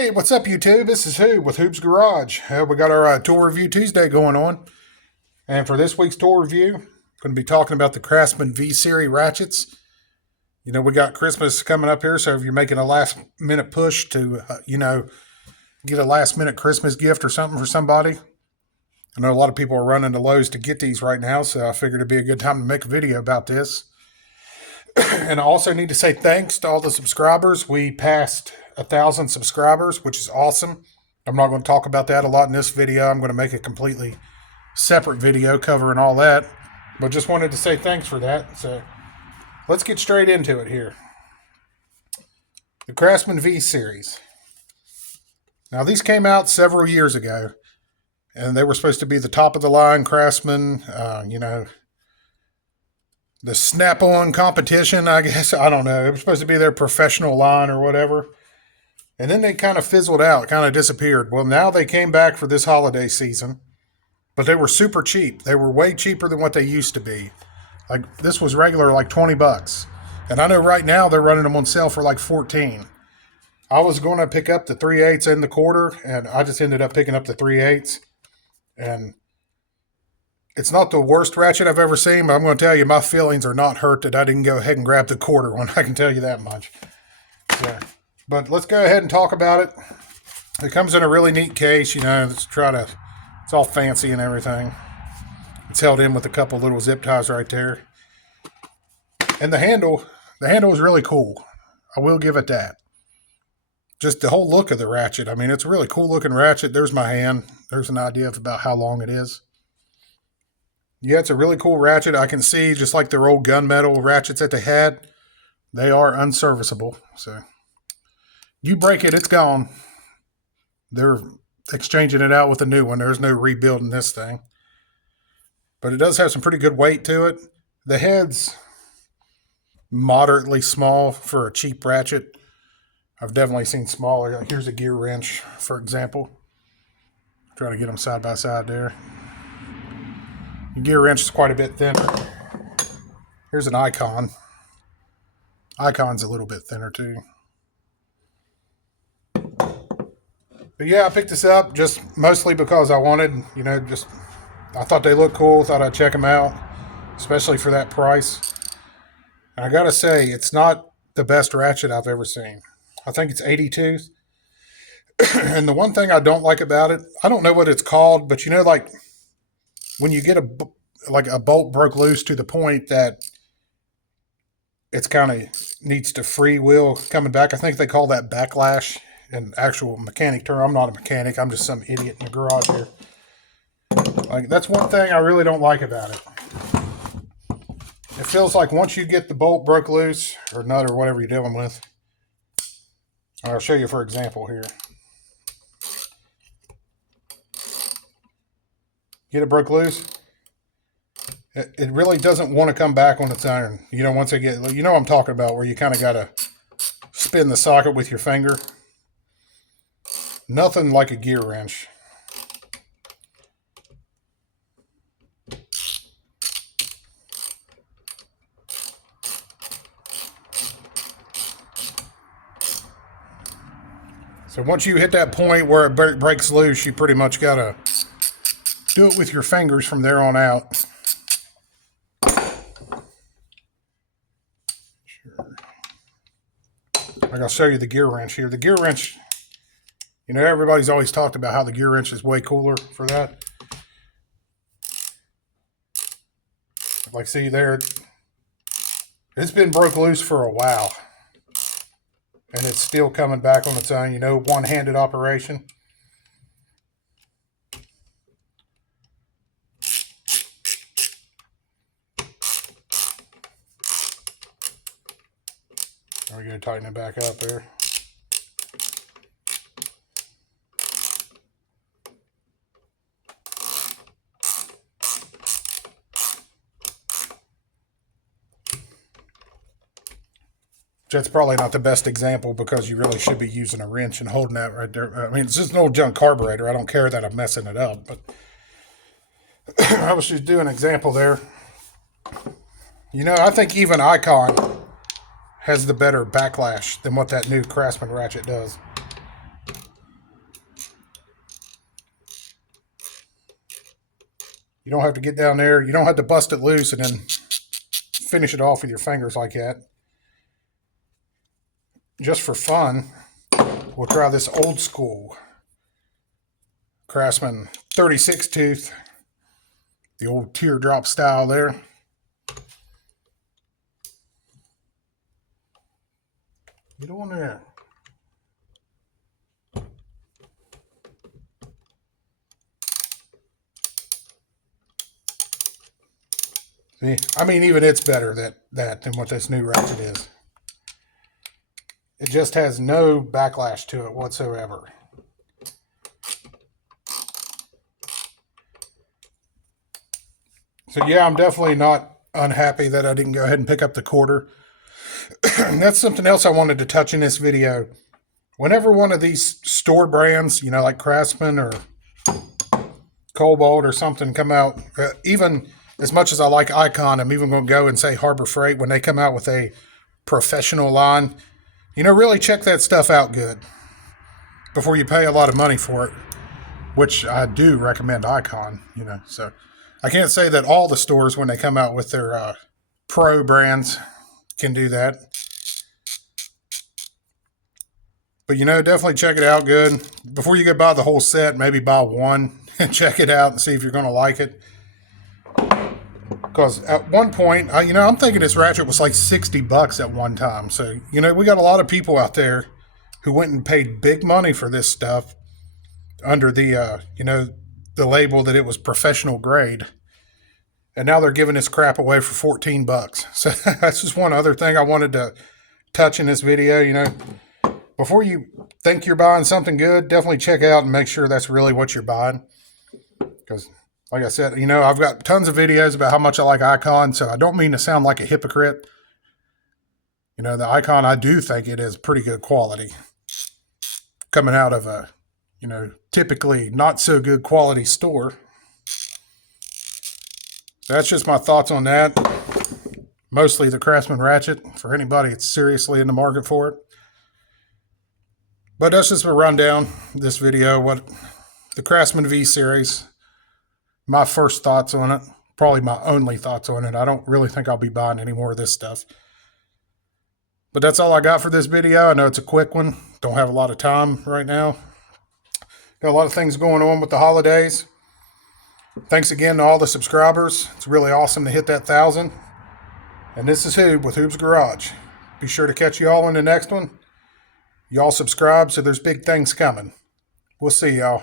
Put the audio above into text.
Hey, what's up, YouTube? This is Hoob with Hoob's Garage. We got our tool review Tuesday going on. And for this week's tool review, I'm going to be talking about the Craftsman V-Series ratchets. You know, we got Christmas coming up here, so if you're making a last-minute push to, get a last-minute Christmas gift or something for somebody, I know a lot of people are running to Lowe's to get these right now, so I figured it'd be a good time to make a video about this. And I also need to say thanks to all the subscribers. We passed 1,000 subscribers, which is awesome. I'm not going to talk about that a lot in this video. I'm going to make a completely separate video covering all that. But just wanted to say thanks for that. So let's get straight into it here. The Craftsman V-Series. Now these came out several years ago. And they were supposed to be the top of the line Craftsman, the snap-on competition, I guess. I don't know. It was supposed to be their professional line or whatever. And then they kind of fizzled out, kind of disappeared. Well, now they came back for this holiday season, but they were super cheap. They were way cheaper than what they used to be. Like, this was regular, like 20 bucks. And I know right now they're running them on sale for like 14. I was going to pick up the 3/8 and the quarter, and I just ended up picking up the 3/8. And it's not the worst ratchet I've ever seen, but I'm going to tell you, my feelings are not hurt that I didn't go ahead and grab the quarter one. I can tell you that much. So, but let's go ahead and talk about it. It comes in a really neat case, it's all fancy and everything. It's held in with a couple little zip ties right there. And the handle is really cool. I will give it that. Just the whole look of the ratchet. I mean, it's a really cool looking ratchet. There's my hand. There's an idea of about how long it is. Yeah, it's a really cool ratchet. I can see, just like their old gunmetal ratchets that they had, they are unserviceable. So you break it, it's gone. They're exchanging it out with a new one. There's no rebuilding this thing. But it does have some pretty good weight to it. The head's moderately small for a cheap ratchet. I've definitely seen smaller. Here's a gear wrench, for example. Try to get them side by side there. The gear wrench is quite a bit thinner. Here's an icon. Icon's a little bit thinner too. But yeah, I picked this up just mostly because I wanted, I thought they looked cool. Thought I'd check them out, especially for that price. And I gotta say, it's not the best ratchet I've ever seen. I think it's 80 tooth. And the one thing I don't like about it, I don't know what it's called, but like when you get a bolt broke loose to the point that it's kind of needs to freewheel coming back. I think they call that backlash in actual mechanic term. I'm not a mechanic. I'm just some idiot in the garage here. Like, that's one thing I really don't like about it. It feels like once you get the bolt broke loose, or nut, or whatever you're dealing with, I'll show you for example here. Get it broke loose. It really doesn't want to come back on its own. Once it get, what I'm talking about, where you kind of got to spin the socket with your finger. Nothing like a gear wrench. So once you hit that point where it breaks loose, you pretty much got to do it with your fingers from there on out. Sure. I'll show you the gear wrench here. The gear wrench, everybody's always talked about how the gear wrench is way cooler for that. Like, see there, it's been broke loose for a while. And it's still coming back on its own, one-handed operation. We're going to tighten it back up there. That's probably not the best example because you really should be using a wrench and holding that right there. I mean, it's just an old junk carburetor. I don't care that I'm messing it up, but I was just doing an example there. I think even Icon has the better backlash than what that new Craftsman ratchet does. You don't have to get down there. You don't have to bust it loose and then finish it off with your fingers like that. Just for fun, we'll try this old school Craftsman 36 tooth, the old teardrop style there. Get on there. See, I mean, even it's better than what this new ratchet is. It just has no backlash to it whatsoever. So yeah, I'm definitely not unhappy that I didn't go ahead and pick up the quarter. That's something else I wanted to touch in this video. Whenever one of these store brands, you know, like Craftsman or Cobalt or something come out, even as much as I like Icon, I'm even going to go and say Harbor Freight, when they come out with a professional line, you know, really check that stuff out good before you pay a lot of money for it, which I do recommend Icon, you know. So I can't say that all the stores, when they come out with their pro brands, can do that. But, you know, definitely check it out good. Before you go buy the whole set, maybe buy one and check it out and see if you're going to like it. Because at one point, you know, I'm thinking this ratchet was like $60 at one time. So, you know, we got a lot of people out there who went and paid big money for this stuff under the, you know, the label that it was professional grade. And now they're giving this crap away for $14. So that's just one other thing I wanted to touch in this video. You know, before you think you're buying something good, definitely check out and make sure that's really what you're buying. Because, like I said, you know, I've got tons of videos about how much I like Icon, so I don't mean to sound like a hypocrite. You know, the Icon, I do think it is pretty good quality. Coming out of a, you know, typically not so good quality store. So that's just my thoughts on that. Mostly the Craftsman ratchet, for anybody that's seriously in the market for it. But that's just a rundown of this video, what the Craftsman V series. My first thoughts on it, probably my only thoughts on it. I don't really think I'll be buying any more of this stuff. But that's all I got for this video. I know it's a quick one. Don't have a lot of time right now. Got a lot of things going on with the holidays. Thanks again to all the subscribers. It's really awesome to hit that 1,000. And this is Hoob with Hoob's Garage. Be sure to catch you all in the next one. Y'all subscribe, so there's big things coming. We'll see y'all.